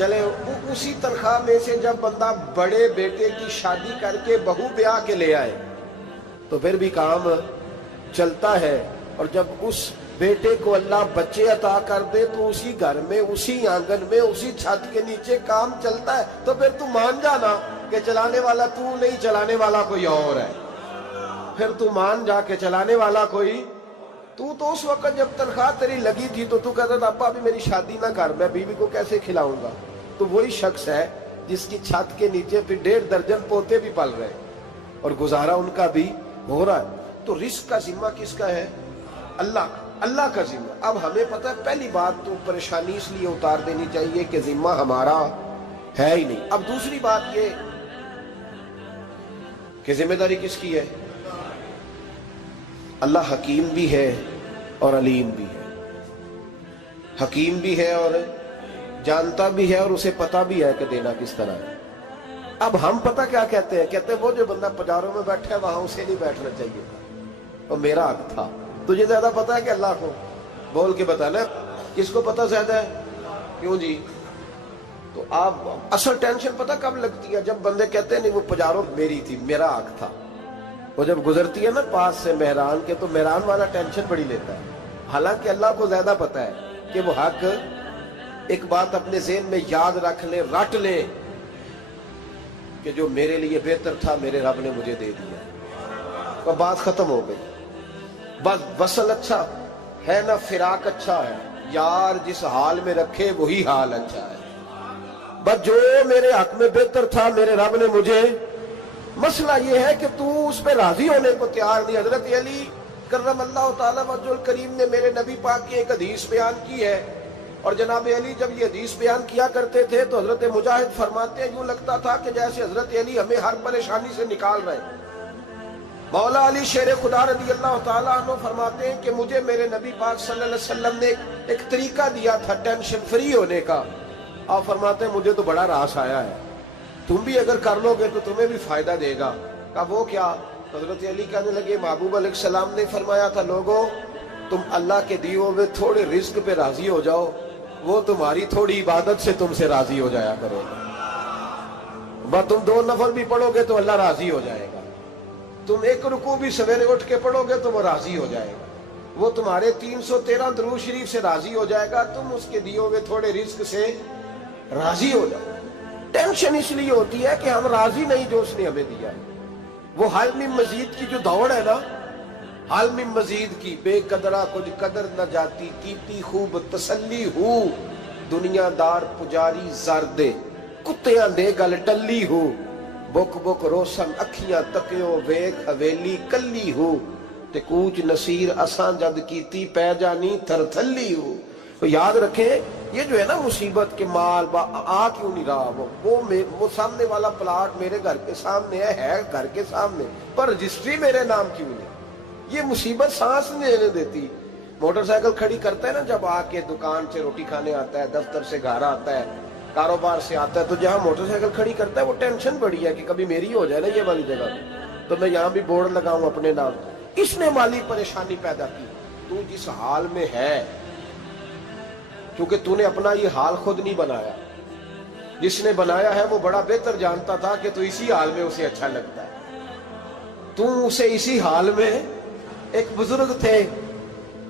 چلے اسی تنخواہ میں سے جب بندہ بڑے بیٹے کی شادی کر کے بہو بیاہ کے لے آئے تو پھر بھی کام چلتا ہے، اور جب اس بیٹے کو اللہ بچے عطا کر دے تو اسی گھر میں، اسی آنگن میں، اسی چھت کے نیچے کام چلتا ہے، تو پھر تو مان جانا کہ چلانے والا تو نہیں، چلانے والا کوئی اور ہے۔ پھر تو مان جا کے چلانے والا کوئی تو اس وقت جب تنخواہ تیری لگی تھی تو کہتا تھا ابا ابھی میری شادی نہ کر، میں بیوی کو کیسے کھلاؤں گا؟ تو وہی شخص ہے جس کی چھت کے نیچے پھر 1.5 درجن پوتے بھی پل رہے اور گزارا ان کا بھی ہو رہا ہے۔ تو رزق کا ذمہ کس کا ہے؟ اللہ کا ذمہ۔ اب ہمیں پتہ ہے پہلی بات تو پریشانی اس لیے اتار دینی چاہیے کہ ذمہ ہمارا ہے ہی نہیں۔ اب دوسری بات یہ کہ ذمہ داری کس کی ہے؟ اللہ حکیم بھی ہے اور علیم بھی ہے، حکیم بھی ہے اور جانتا بھی ہے اور اسے پتا بھی ہے کہ دینا کس طرح ہے۔ اب ہم پتہ کیا کہتے ہیں وہ جو بندہ پجاروں میں بیٹھا ہے وہاں اسے نہیں بیٹھنا چاہیے تھا، اور میرا حق تھا۔ تجھے زیادہ پتا ہے کہ اللہ کو؟ بول کے بتانا کس کو پتہ زیادہ ہے؟ کیوں جی؟ تو آپ اصل ٹینشن پتہ کب لگتی ہے؟ جب بندے کہتے ہیں نہیں وہ پجاروں میری تھی، میرا حق تھا۔ وہ جب گزرتی ہے نا پاس سے مہران کے تو مہران والا ٹینشن بڑی لیتا ہے، حالانکہ اللہ کو زیادہ پتا ہے کہ وہ حق۔ ایک بات اپنے ذہن میں یاد رکھ لیں، رٹ لیں کہ جو میرے لیے بہتر تھا میرے رب نے مجھے دے دیا، اور بات ختم ہو گئی۔ بس وصل اچھا ہے نہ فراق اچھا ہے، یار جس حال میں رکھے وہی حال اچھا ہے۔ بس جو میرے حق میں بہتر تھا میرے رب نے مجھے، مسئلہ یہ ہے کہ تو اس پہ راضی ہونے کو تیار نہیں۔ حضرت علی کرم اللہ تعالیٰ وجہ الکریم نے میرے نبی پاک کی ایک حدیث بیان کی ہے، اور جناب علی جب یہ حدیث بیان کیا کرتے تھے تو حضرت مجاہد فرماتے ہیں یوں لگتا تھا کہ جیسے حضرت علی ہمیں ہر پریشانی سے نکال رہے ہیں۔ مولا علی شیر خدا رضی اللہ تعالیٰ عنہ فرماتے ہیں کہ مجھے میرے نبی پاک صلی اللہ علیہ وسلم نے ایک طریقہ دیا تھا ٹینشن فری ہونے کا۔ آپ فرماتے ہیں مجھے تو بڑا راس آیا ہے، تم بھی اگر کر لو گے تو تمہیں بھی فائدہ دے گا۔ کہا وہ کیا؟ حضرت علی کہنے لگے محبوب علیہ السلام نے فرمایا تھا لوگوں تم اللہ کے دیے ہوئے تھوڑے رزق پہ راضی ہو جاؤ، وہ تمہاری تھوڑی عبادت سے تم سے راضی ہو جایا کرو گا۔ بس تم 2 نفل بھی پڑھو گے تو اللہ راضی ہو جائے گا، تم 1 رکوع بھی سویرے اٹھ کے پڑھو گے تو وہ راضی ہو جائے گا، وہ تمہارے 313 درود شریف سے راضی ہو جائے گا، تم اس کے دیے ہوئے تھوڑے رزق سے راضی ہو جاؤ۔ ٹینشن اس لیے ہوتی ہے کہ ہم راضی نہیں جو اس نے ہمیں دیا ہے۔ وہ حل میں مزید کی جو دوڑ ہے نا، حل میں مزید کی، بے قدرہ کچھ قدر نہ جاتی، کیتی خوب تسلی ہو، دنیا دار پجاری زردے، کتیاں دے گل ٹلی ہو، بک بک روشن اکھیاں تکیو ویک حویلی کلی ہو، تے کوچ نصیر اساں جد کیتی پہ جانی تھر تھلی ہو۔ تو یاد رکھیں یہ جو ہے نا مصیبت کے مال آ کیوں نہیں رہا، وہ سامنے والا پلاٹ میرے گھر کے سامنے ہے گھر کے سامنے، پر رجسٹری میرے نام کیوں نہیں؟ یہ مصیبت سانس نہیں لینے دیتی۔ موٹر سائیکل کھڑی کرتا ہے نا جب آ کے دکان سے روٹی کھانے آتا ہے، دفتر سے گھر آتا ہے، کاروبار سے آتا ہے، تو جہاں موٹر سائیکل کھڑی کرتا ہے وہ ٹینشن بڑی ہے کہ کبھی میری ہو جائے نا یہ والی جگہ، تو میں یہاں بھی بورڈ لگاؤں اپنے نام۔ اس نے مالی پریشانی پیدا کی۔ تو جس حال میں ہے، کیونکہ تو نے اپنا یہ حال خود نہیں بنایا، جس نے بنایا ہے وہ بڑا بہتر جانتا تھا کہ تو اسی حال میں اسے اچھا لگتا ہے۔ تو اسے اسی حال میں، ایک بزرگ تھے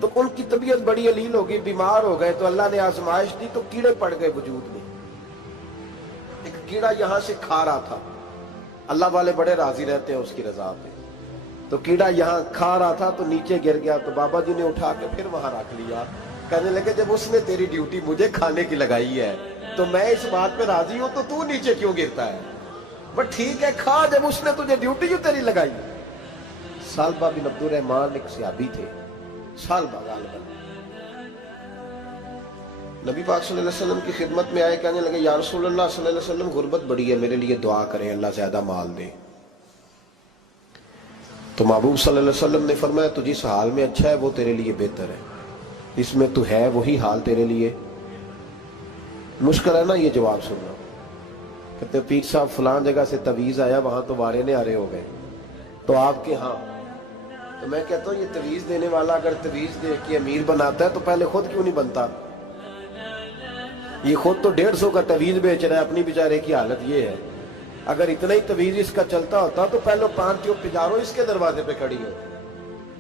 تو ان کی طبیعت بڑی علیل ہو گئی، بیمار ہو گئے، تو اللہ نے آزمائش دی تو کیڑے پڑ گئے وجود میں۔ ایک کیڑا یہاں سے کھا رہا تھا، اللہ والے بڑے راضی رہتے ہیں اس کی رضا پہ، تو کیڑا یہاں کھا رہا تھا تو نیچے گر گیا، تو بابا جی نے اٹھا کے پھر وہاں رکھ لیا، کہنے لگے جب اس نے تیری ڈیوٹی مجھے کھانے کی لگائی ہے تو میں اس بات پہ راضی ہوں، تو نیچے کیوں گرتا ہے؟ بس ٹھیک ہے کھا، جب اس نے تجھے ڈیوٹی جو تیری لگائی۔ سالبہ بن عبد الرحمن ایک صحابی تھے، سالبہ غالباً، نبی پاک صلی اللہ علیہ وسلم کی خدمت میں آئے، کہنے لگے یا رسول اللہ صلی اللہ علیہ وسلم غربت بڑی ہے، میرے لیے دعا کریں اللہ زیادہ مال دے۔ تو محبوب صلی اللہ علیہ وسلم نے فرمایا تو جس حال میں اچھا ہے وہ تیرے لیے بہتر ہے، اس میں تو ہے وہی حال تیرے لیے۔ مشکل ہے نا یہ جواب سننا۔ کہتے پیر صاحب فلان جگہ سے تویز آیا، وہاں تو وارے نے آرے ہو گئے، تو آپ کے ہاں، تو میں کہتا ہوں یہ تویز دینے والا اگر تویز دے کے امیر بناتا ہے تو پہلے خود کیوں نہیں بنتا؟ یہ خود تو 150 کا تویز بیچ رہا ہے، اپنی بیچارے کی حالت یہ ہے۔ اگر اتنا ہی تویز اس کا چلتا ہوتا تو پہلے 5 پجاروں اس کے دروازے پہ کھڑی ہو۔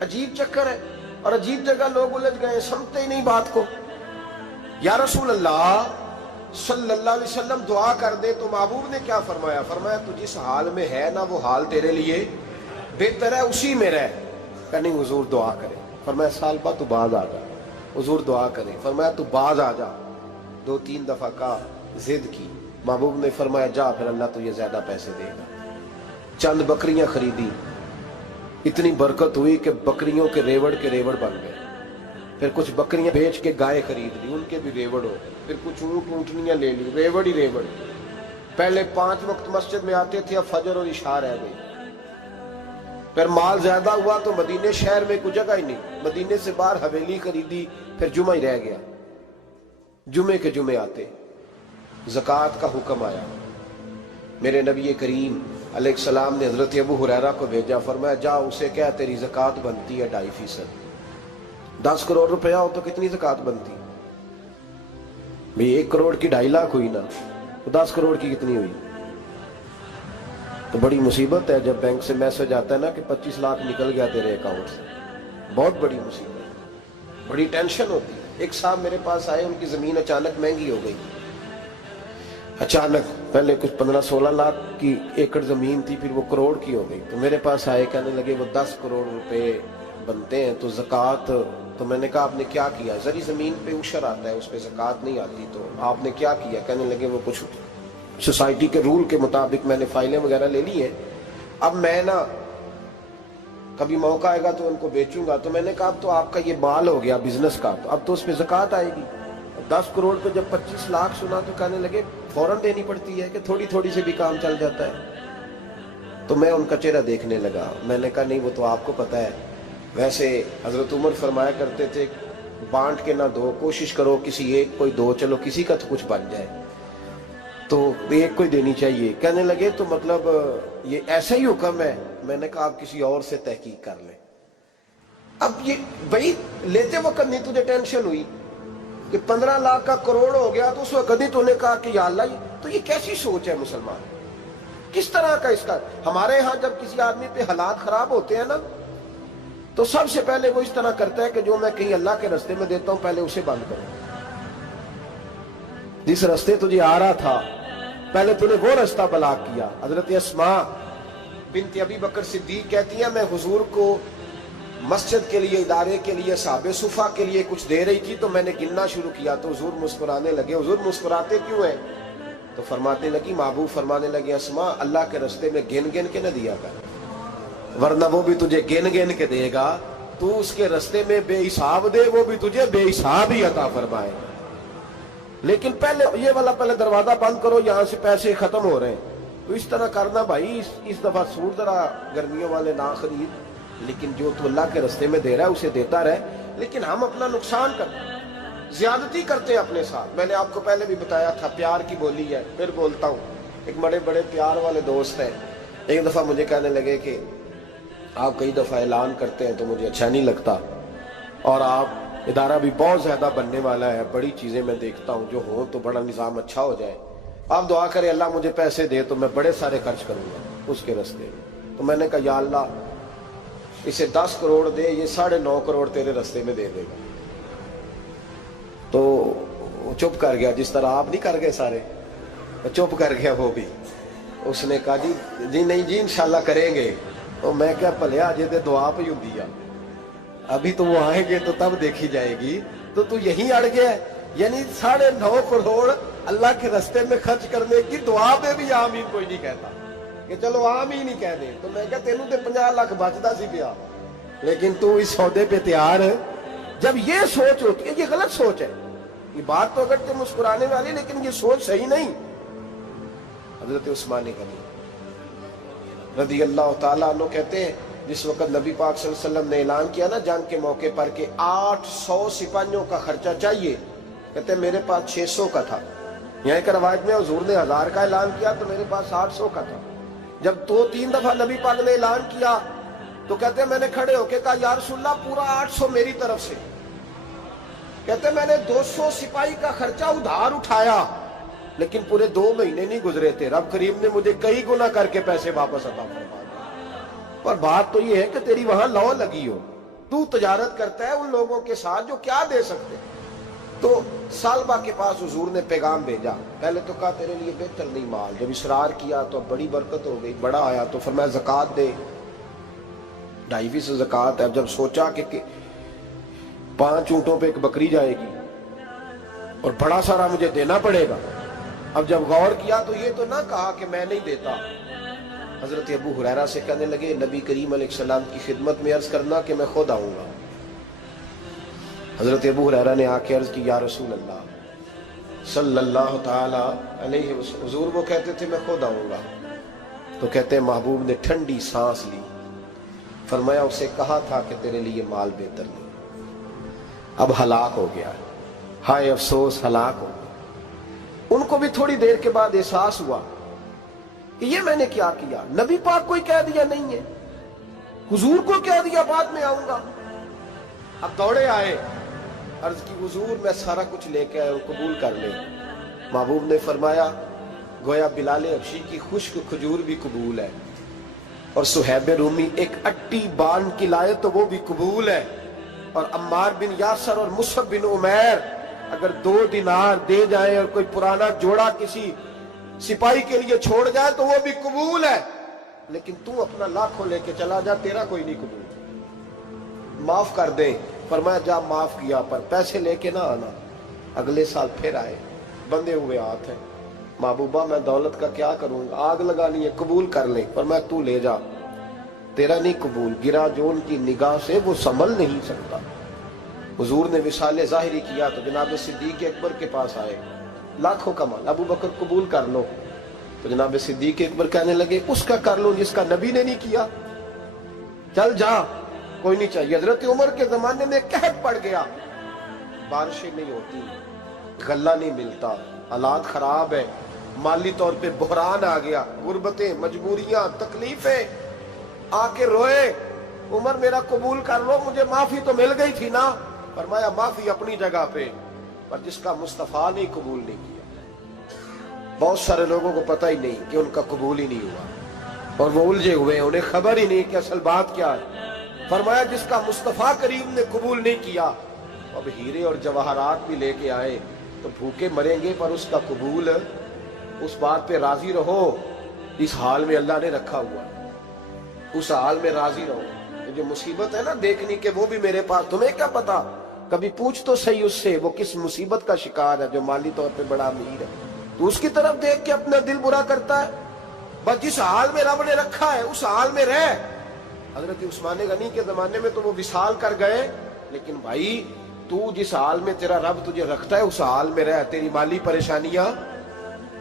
عجیب چکر ہے اور عجیب جگہ لوگ الجھ گئے، سمجھتے ہی نہیں بات کو۔ یا رسول اللہ صلی اللہ علیہ وسلم دعا کر دے تو محبوب نے کیا فرمایا؟ فرمایا تو جس حال میں ہے نا وہ حال تیرے لیے بہتر ہے، اسی میں رہ۔ کہ نہیں حضور دعا کرے۔ فرمایا سال بعد تو باز آ جا۔ حضور دعا کرے۔ فرمایا تو باز آ جا۔ 2-3 دفعہ کا ضد کی، محبوب نے فرمایا جا پھر اللہ تجھے زیادہ پیسے دے گا۔ چند بکریاں خریدی، اتنی برکت ہوئی کہ بکریوں کے ریوڑ بن گئے۔ پھر کچھ بکریاں بیچ کے گائے خرید لی، ان کے بھی ریوڑ ہو۔ پھر کچھ اونٹ اونٹنیاں لے لی، ریوڑ ہی ریوڑ۔ پہلے 5 وقت مسجد میں آتے تھے، اب فجر اور عشاء رہ گئی۔ پھر مال زیادہ ہوا تو مدینے شہر میں کوئی جگہ ہی نہیں، مدینے سے باہر حویلی خریدی، پھر جمعہ ہی رہ گیا۔ جمعے کے جمعے آتے، زکوٰۃ کا حکم آیا۔ میرے نبی کریم علیہ السلام نے حضرت ابو ہریرہ کو بھیجا، فرمایا جا اسے کہہ تیری زکوٰۃ بنتی ہے 2.5%۔ 10 کروڑ روپیہ ہو تو کتنی زکوٰۃ بنتی؟ بھئی 1 کروڑ کی 2.5 لاکھ ہوئی نا، تو 10 کروڑ کی کتنی ہوئی؟ تو بڑی مصیبت ہے جب بینک سے میسج آتا ہے نا کہ 25 لاکھ نکل گیا تیرے اکاؤنٹ سے، بہت بڑی مصیبت، بڑی ٹینشن ہوتی ہے۔ ایک صاحب میرے پاس آئے، ان کی زمین اچانک مہنگی ہو گئی، اچانک پہلے کچھ 15-16 لاکھ کی ایکڑ زمین تھی، پھر وہ کروڑ کی ہو گئی۔ تو میرے پاس آئے، کہنے لگے وہ 10 کروڑ روپے بنتے ہیں تو زکوٰۃ، تو میں نے کہا آپ نے کیا کیا؟ زری زمین پہ عشر آتا ہے، اس پہ زکوٰۃ نہیں آتی، تو آپ نے کیا کیا؟ کہنے لگے وہ کچھ سوسائٹی کے رول کے مطابق میں نے فائلیں وغیرہ لے لی ہیں، اب میں نا کبھی موقع آئے گا تو ان کو بیچوں گا۔ تو میں نے کہا اب تو آپ کا یہ مال ہو گیا بزنس کا، تو اب تو اس پہ زکوٰۃ آئے گی۔ 10 کروڑ پہ جب 25 لاکھ سنا تو کہنے لگے فوراً دینی پڑتی ہے کہ تھوڑی تھوڑی سے بھی کام چل جاتا ہے؟ تو میں ان کا چہرہ دیکھنے لگا، میں نے کہا نہیں وہ تو آپ کو پتہ ہے، ویسے حضرت عمر فرمایا کرتے تھے بانٹ کے نہ دو، کوشش کرو کسی ایک کو ہی دو، چلو کسی کا تو کچھ بن جائے، تو ایک کو ہی دینی چاہیے۔ کہنے لگے تو مطلب یہ ایسا ہی حکم ہے؟ میں نے کہا آپ کسی اور سے تحقیق کر لیں۔ اب یہ بھائی لیتے وقت نہیں تجھے ٹینشن ہوئی کہ 15 لاکھ کا کروڑ ہو گیا، تو اس وقت کبھی تو نے کہا کہ یا اللہ، تو یہ کیسی سوچ ہے مسلمان؟ کس طرح کا اس کا؟ ہمارے ہاں جب کسی آدمی پہ حالات خراب ہوتے ہیں نا تو سب سے پہلے وہ اس طرح کرتا ہے کہ جو میں کہیں اللہ کے رستے میں دیتا ہوں پہلے اسے بند کروں۔ جس رستے تجھے آ رہا تھا پہلے تو نے وہ رستہ بلاک کیا۔ حضرت اسماء بنت ابی بکر صدیق کہتی ہیں میں حضور کو مسجد کے لیے، ادارے کے لیے، صحابہ صفہ کے لیے کچھ دے رہی تھی، تو میں نے گننا شروع کیا تو حضور مسکرانے لگے۔ حضور مسکراتے کیوں ہیں؟ تو فرمانے لگی، محبوب فرمانے لگے اسماء اللہ کے رستے میں گن گن کے نہ دیا کر، ورنہ وہ بھی تجھے گن گن کے دے گا، تو اس کے رستے میں بے حساب دے، وہ بھی تجھے بے حساب ہی عطا فرمائے۔ لیکن پہلے یہ والا پہلے دروازہ بند کرو، یہاں سے پیسے ختم ہو رہے ہیں، تو اس طرح کرنا بھائی۔ اس دفعہ سوٹ ذرا گرمیوں والے نہ خرید، لیکن جو تو اللہ کے رستے میں دے رہا ہے اسے دیتا رہے۔ لیکن ہم اپنا نقصان کرتے ہیں، زیادتی کرتے ہیں اپنے ساتھ۔ میں نے آپ کو پہلے بھی بتایا تھا پیار کی بولی ہے، پھر بولتا ہوں۔ ایک بڑے بڑے پیار والے دوست ہیں، ایک دفعہ مجھے کہنے لگے کہ آپ کئی دفعہ اعلان کرتے ہیں تو مجھے اچھا نہیں لگتا، اور آپ ادارہ بھی بہت زیادہ بننے والا ہے، بڑی چیزیں میں دیکھتا ہوں جو ہوں تو بڑا نظام اچھا ہو جائے، آپ دعا کریں اللہ مجھے پیسے دے تو میں بڑے سارے خرچ کروں گا اس کے رستے میں۔ تو میں نے کہا یا اللہ اسے 10 کروڑ دے، یہ 9.5 کروڑ تیرے رستے میں دے دے گا۔ تو چپ کر گیا، جس طرح آپ نہیں کر گئے سارے، چپ کر گیا وہ بھی۔ اس نے کہا جی نہیں جی انشاءاللہ کریں گے۔ تو میں کیا پلیا جی دعا پہ ہوں دیا، ابھی تو وہ آئیں گے تو تب دیکھی جائے گی، تو یہیں اڑ گیا ہے۔ یعنی 9.5 کروڑ اللہ کے رستے میں خرچ کرنے کی دعا پہ بھی آمین کوئی نہیں کہتا کہ چلو آمین ہی کہہ دیں۔ تو میں کہا تینوں تے 50 لاکھ بچتا سی پیا، لیکن تو اس سودے پہ تیار ہے۔ جب یہ سوچ ہوتی ہے، یہ غلط سوچ ہے، یہ بات تو اگر تے مسکرانے والی، لیکن یہ سوچ صحیح نہیں۔ حضرت عثمان غنی رضی اللہ تعالیٰ عنہ کہتے ہیں جس وقت نبی پاک صلی اللہ علیہ وسلم نے اعلان کیا نا جنگ کے موقع پر کہ 800 سپاہیوں کا خرچہ چاہیے، کہتے ہیں میرے پاس 600 کا تھا۔ یہاں ایک روایت میں حضور نے 1000 کا اعلان کیا تو میرے پاس 800 کا تھا۔ جب 2-3 دفعہ نبی پاک نے اعلان کیا تو کہتے ہیں میں نے کھڑے ہو کے کہا یا رسول اللہ پورا 800 میری طرف سے۔ کہتے میں نے 200 سپاہی کا خرچہ ادھار اٹھایا لیکن پورے 2 مہینے نہیں گزرے تھے، رب کریم نے مجھے کئی گنا کر کے پیسے واپس عطا فرما دیے۔ پر بات تو یہ ہے کہ تیری وہاں لو لگی ہو، تو تجارت کرتا ہے ان لوگوں کے ساتھ جو کیا دے سکتے۔ تو سالبہ کے پاس حضور نے پیغام بھیجا، پہلے تو کہا تیرے لیے بہتر نہیں مال، جب اصرار کیا تو اب بڑی برکت ہو گئی، بڑا آیا تو فرمایا زکوٰۃ دے، 2.5% زکوٰۃ ہے۔ اب جب سوچا کہ 5 اونٹوں پہ ایک بکری جائے گی اور بڑا سارا مجھے دینا پڑے گا، اب جب غور کیا تو یہ تو نہ کہا کہ میں نہیں دیتا۔ حضرت ابو ہریرہ سے کہنے لگے نبی کریم علیہ السلام کی خدمت میں عرض کرنا کہ میں خود آؤں گا۔ حضرت ابو ہریرہ نے آ کے عرض کی یا رسول اللہ صلی اللہ تعالی علیہ وسلم، حضور وہ کہتے تھے میں خود آؤں گا، تو کہتے ہیں محبوب نے ٹھنڈی سانس لی، فرمایا اسے کہا تھا کہ تیرے لیے مال بہتر نہیں، اب ہلاک ہو گیا، ہائے افسوس ہلاک ہو گیا۔ ان کو بھی تھوڑی دیر کے بعد احساس ہوا کہ یہ میں نے کیا کیا، نبی پاک کو ہی کہہ دیا نہیں ہے، حضور کو کہہ دیا بعد میں آؤں گا۔ اب دوڑے آئے، عرض کی حضور میں سارا کچھ لے کے آیا ہوں، قبول کر لیں۔ محبوب نے فرمایا گویا بلال حبشی کی خشک کھجور بھی قبول ہے، اور صہیب رومی ایک اٹی باندھ کی لائے تو وہ بھی قبول ہے، اور عمار بن یاسر اور مصعب بن عمیر اگر 2 دینار دے جائیں اور کوئی پرانا جوڑا کسی سپاہی کے لیے چھوڑ جائے تو وہ بھی قبول ہے، لیکن تو اپنا لاکھوں لے کے چلا جا، تیرا کوئی نہیں قبول، معاف کر دے۔ فرمایا جا معاف کیا، پر پیسے لے کے نہ آنا۔ اگلے سال پھر آئے، بندے ہوئے ہاتھ ہیں، محبوبہ میں دولت کا کیا کروں گا، آگ لگانی ہے، قبول کر لیں۔ فرمایا تو لے جا، تیرا نہیں قبول، گرا جو ان کی نگاہ سے وہ سنبھل نہیں سکتا۔ حضور نے وصال ظاہری کیا تو جناب صدیق اکبر کے پاس آئے، لاکھوں کا مال، ابو بکر قبول کر لو، تو جناب صدیق اکبر کہنے لگے اس کا کر لو جس کا نبی نے نہیں کیا، چل جا کوئی نہیں چاہیے۔ حضرت عمر کے زمانے میں قحط پڑ گیا، بارشیں نہیں ہوتی، غلہ نہیں ملتا، حالات خراب ہے، مالی طور پہ بحران آ گیا، غربتیں، مجبوریاں، تکلیفیں، آ کے روئے، عمر میرا قبول کر لو، مجھے معافی تو مل گئی تھی نا۔ فرمایا معافی اپنی جگہ پہ، پر جس کا مصطفیٰ نے قبول نہیں کیا۔ بہت سارے لوگوں کو پتہ ہی نہیں کہ ان کا قبول ہی نہیں ہوا، اور وہ الجھے ہوئے، انہیں خبر ہی نہیں کہ اصل بات کیا ہے۔ فرمایا جس کا مصطفیٰ کریم نے قبول نہیں کیا، اب ہیرے اور جواہرات بھی لے کے آئے تو بھوکے مریں گے، پر اس کا قبول، اس بات پہ راضی رہو، اس حال میں اللہ نے رکھا ہوا، اس حال میں راضی رہو۔ یہ جو مصیبت ہے نا دیکھنی کہ وہ بھی میرے پاس، تمہیں کیا پتا، کبھی پوچھ تو صحیح اس سے وہ کس مصیبت کا شکار ہے، جو مالی طور پہ بڑا امیر ہے، تو اس کی طرف دیکھ کے اپنا دل برا کرتا ہے۔ بس جس حال میں رب نے رکھا ہے اس حال میں رہ۔ حضرت عثمان غنی کے زمانے میں تو وہ وصال کر گئے، لیکن بھائی تو جس حال میں تیرا رب تجھے رکھتا ہے اس حال میں رہ، تیری مالی پریشانیاں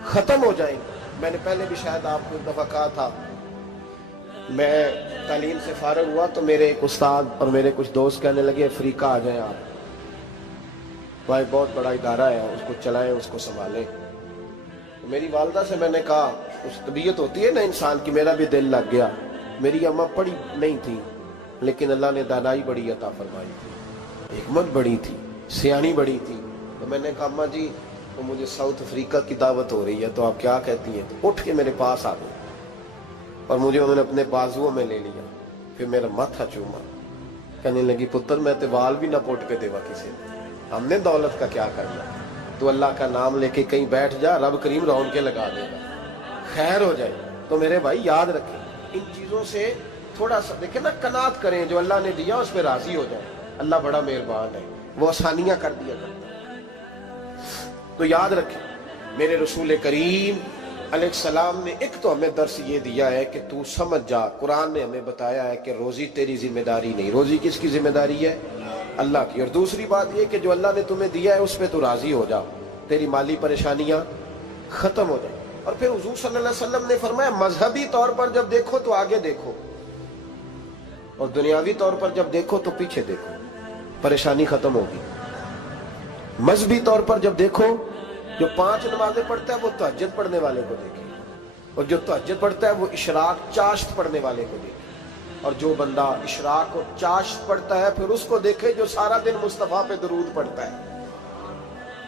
ختم ہو جائیں گی۔ میں نے پہلے بھی شاید آپ کو ایک دفعہ کہا تھا، میں تعلیم سے فارغ ہوا تو میرے ایک استاد اور میرے کچھ دوست کہنے لگے افریقہ آ جائیں آپ، بھائی بہت بڑا ادارہ ہے، اس کو چلائیں، اس کو سنبھالیں۔ میری والدہ سے میں نے کہا، اس طبیعت ہوتی ہے نا انسان کی، میرا بھی دل لگ گیا۔ میری اماں پڑھی نہیں تھی لیکن اللہ نے دانائی بڑی عطا فرمائی تھی، حکمت بڑی تھی، سیانی بڑی تھی۔ تو میں نے کہا اماں جی وہ مجھے ساؤتھ افریقہ کی دعوت ہو رہی ہے تو آپ کیا کہتی ہیں؟ تو اٹھ کے میرے پاس آ گئی اور مجھے انہوں نے اپنے بازوؤں میں لے لیا، پھر میرا ماتھا چوما، کہنے لگی پتر میں تے وال بھی نہ پوٹ کے دیوا کسی نے، ہم نے دولت کا کیا کرنا، تو اللہ کا نام لے کے کہیں بیٹھ جا، رب کریم رون کے لگا دے گا، خیر ہو جائے۔ تو میرے بھائی یاد رکھیں ان چیزوں سے تھوڑا سا دیکھیں نا، قناعت کریں، جو اللہ نے دیا اس پہ راضی ہو جائیں، اللہ بڑا مہربان ہے، وہ آسانیاں کر دیا کرتا ہے۔ تو یاد رکھیں میرے رسول کریم علیہ السلام نے ایک تو ہمیں درس یہ دیا ہے کہ تو سمجھ جا، قرآن نے ہمیں بتایا ہے کہ روزی تیری ذمہ داری نہیں، روزی کس کی ذمہ داری ہے؟ اللہ کی۔ اور دوسری بات یہ کہ جو اللہ نے تمہیں دیا ہے اس پہ تو راضی ہو جا، تیری مالی پریشانیاں ختم ہو جائیں۔ اور پھر حضور صلی اللہ علیہ وسلم نے فرمایا مذہبی طور پر جب دیکھو تو آگے دیکھو، اور دنیاوی طور پر جب دیکھو تو پیچھے دیکھو، پریشانی ختم ہوگی۔ مذہبی طور پر جب دیکھو، جو 5 نمازیں پڑھتا ہے وہ تہجد پڑھنے والے کو دیکھے، اور جو تہجد پڑھتا ہے وہ اشراق چاشت پڑھنے والے کو دیکھے، اور جو بندہ اشراق اور چاشت پڑھتا ہے پھر اس کو دیکھے جو سارا دن مصطفیٰ پہ درود پڑھتا ہے۔